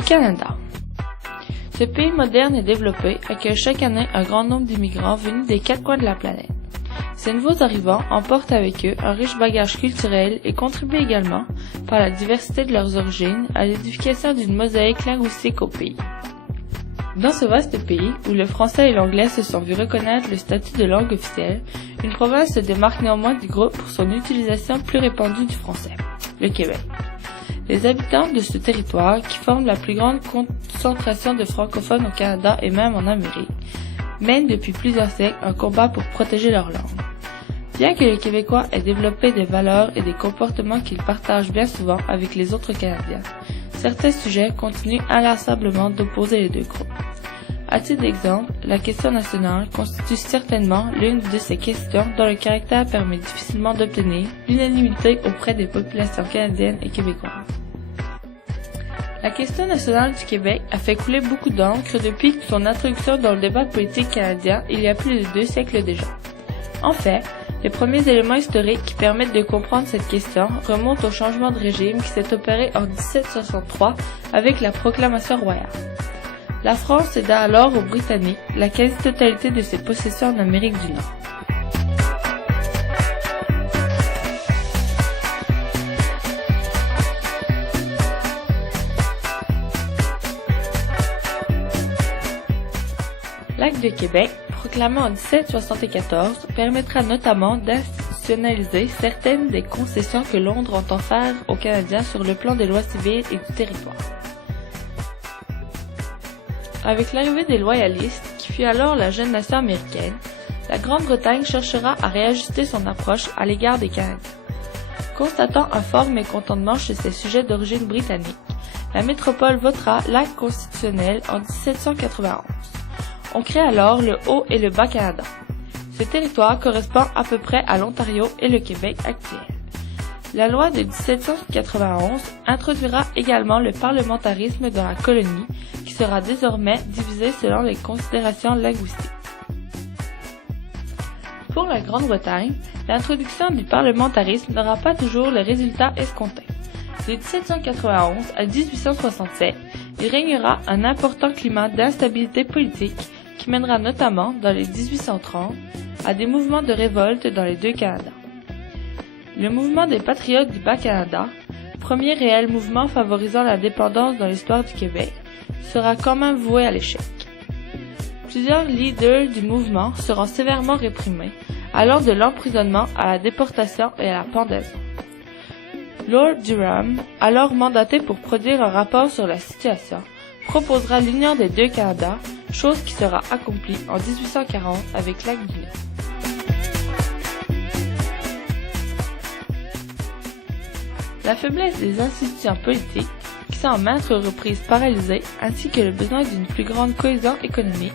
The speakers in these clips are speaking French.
Le Canada. Ce pays moderne et développé accueille chaque année un grand nombre d'immigrants venus des 4 coins de la planète. Ces nouveaux arrivants emportent avec eux un riche bagage culturel et contribuent également, par la diversité de leurs origines, à l'édification d'une mosaïque linguistique au pays. Dans ce vaste pays, où le français et l'anglais se sont vus reconnaître le statut de langue officielle, une province se démarque néanmoins du groupe pour son utilisation plus répandue du français, le Québec. Les habitants de ce territoire, qui forment la plus grande concentration de francophones au Canada et même en Amérique, mènent depuis plusieurs siècles un combat pour protéger leur langue. Bien que le Québécois ait développé des valeurs et des comportements qu'il partage bien souvent avec les autres Canadiens, certains sujets continuent inlassablement d'opposer les deux groupes. À titre d'exemple, la question nationale constitue certainement l'une de ces questions dont le caractère permet difficilement d'obtenir l'unanimité auprès des populations canadiennes et québécoises. La question nationale du Québec a fait couler beaucoup d'encre depuis son introduction dans le débat politique canadien il y a plus de 2 siècles déjà. En fait, les premiers éléments historiques qui permettent de comprendre cette question remontent au changement de régime qui s'est opéré en 1763 avec la proclamation royale. La France céda alors aux Britanniques la quasi-totalité de ses possessions en Amérique du Nord. L'Acte de Québec, proclamé en 1774, permettra notamment d'institutionnaliser certaines des concessions que Londres entend faire aux Canadiens sur le plan des lois civiles et du territoire. Avec l'arrivée des loyalistes, qui fut alors la jeune nation américaine, la Grande-Bretagne cherchera à réajuster son approche à l'égard des Canadiens. Constatant un fort mécontentement chez ses sujets d'origine britannique, la métropole votera l'acte constitutionnel en 1791. On crée alors le Haut et le Bas-Canada. Ce territoire correspond à peu près à l'Ontario et le Québec actuel. La loi de 1791 introduira également le parlementarisme dans la colonie, qui sera désormais divisé selon les considérations linguistiques. Pour la Grande-Bretagne, l'introduction du parlementarisme n'aura pas toujours le résultat escompté. De 1791 à 1867, il régnera un important climat d'instabilité politique qui mènera notamment, dans les 1830, à des mouvements de révolte dans les deux Canadas. Le mouvement des Patriotes du Bas-Canada, premier réel mouvement favorisant l'indépendance dans l'histoire du Québec, sera quand même voué à l'échec. Plusieurs leaders du mouvement seront sévèrement réprimés, allant de l'emprisonnement à la déportation et à la pendaison. Lord Durham, alors mandaté pour produire un rapport sur la situation, proposera l'union des deux Canadas, chose qui sera accomplie en 1840 avec l'Acte d'union. La faiblesse des institutions politiques, qui sont en maintes reprises paralysées, ainsi que le besoin d'une plus grande cohésion économique,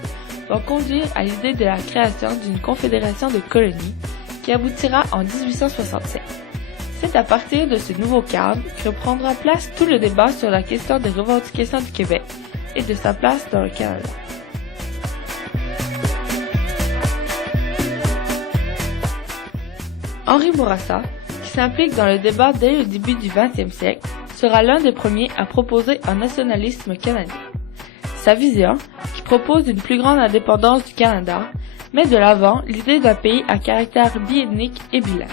vont conduire à l'idée de la création d'une confédération de colonies, qui aboutira en 1867. C'est à partir de ce nouveau cadre que prendra place tout le débat sur la question des revendications du Québec et de sa place dans le Canada. Henri Bourassa, qui s'implique dans le débat dès le début du XXe siècle, sera l'un des premiers à proposer un nationalisme canadien. Sa vision, qui propose une plus grande indépendance du Canada, met de l'avant l'idée d'un pays à caractère biethnique et bilingue.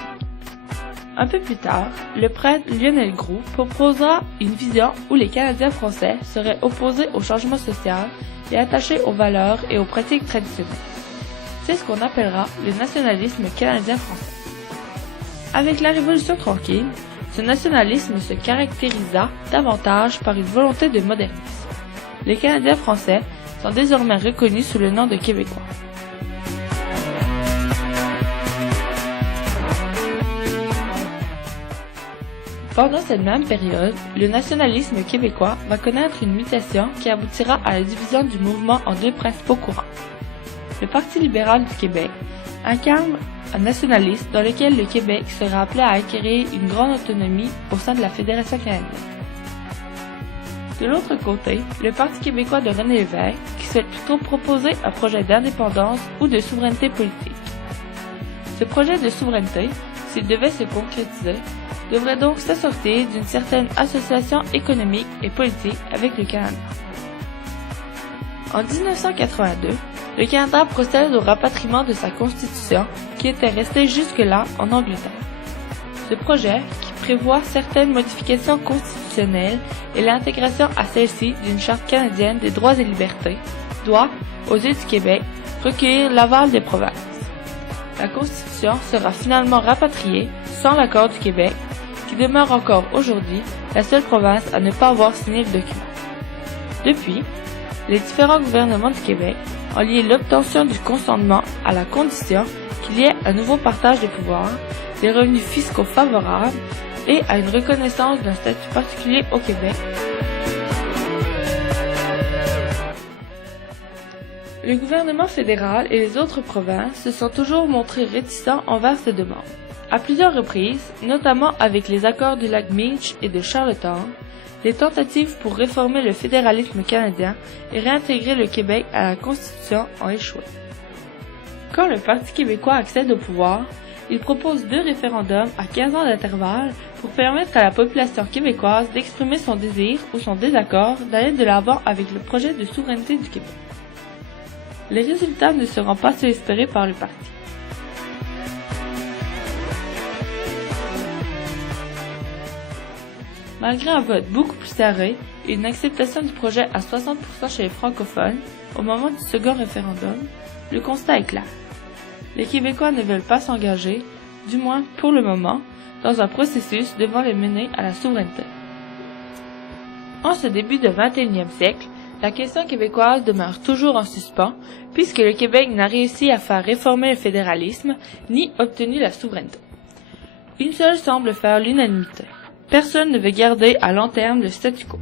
Un peu plus tard, le prêtre Lionel Groulx proposera une vision où les Canadiens français seraient opposés au changement social et attachés aux valeurs et aux pratiques traditionnelles. C'est ce qu'on appellera le nationalisme canadien-français. Avec la Révolution tranquille, ce nationalisme se caractérisa davantage par une volonté de modernisme. Les Canadiens français sont désormais reconnus sous le nom de Québécois. Pendant cette même période, le nationalisme québécois va connaître une mutation qui aboutira à la division du mouvement en deux principaux courants. Le Parti libéral du Québec incarne un nationalisme dans lequel le Québec sera appelé à acquérir une grande autonomie au sein de la Fédération canadienne. De l'autre côté, le Parti québécois de René Lévesque, qui souhaite plutôt proposer un projet d'indépendance ou de souveraineté politique. Ce projet de souveraineté, s'il devait se concrétiser, devrait donc s'assortir d'une certaine association économique et politique avec le Canada. En 1982, le Canada procède au rapatriement de sa constitution qui était restée jusque-là en Angleterre. Ce projet, qui prévoit certaines modifications constitutionnelles et l'intégration à celle-ci d'une charte canadienne des droits et libertés, doit, aux yeux du Québec, recueillir l'aval des provinces. La Constitution sera finalement rapatriée sans l'accord du Québec, qui demeure encore aujourd'hui la seule province à ne pas avoir signé le document. Depuis, les différents gouvernements du Québec ont lié l'obtention du consentement à la condition qu'il y ait un nouveau partage des pouvoirs, des revenus fiscaux favorables et à une reconnaissance d'un statut particulier au Québec. Le gouvernement fédéral et les autres provinces se sont toujours montrés réticents envers ces demandes. À plusieurs reprises, notamment avec les accords du lac Meech et de Charlottetown, les tentatives pour réformer le fédéralisme canadien et réintégrer le Québec à la Constitution ont échoué. Quand le Parti québécois accède au pouvoir, il propose 2 référendums à 15 ans d'intervalle pour permettre à la population québécoise d'exprimer son désir ou son désaccord d'aller de l'avant avec le projet de souveraineté du Québec. Les résultats ne seront pas ceux espérés par le parti. Malgré un vote beaucoup plus serré et une acceptation du projet à 60% chez les francophones au moment du second référendum, le constat est clair. Les Québécois ne veulent pas s'engager, du moins pour le moment, dans un processus devant les mener à la souveraineté. En ce début du XXIe siècle, la question québécoise demeure toujours en suspens, puisque le Québec n'a réussi à faire réformer le fédéralisme, ni obtenu la souveraineté. Une seule semble faire l'unanimité. Personne ne veut garder à long terme le statu quo.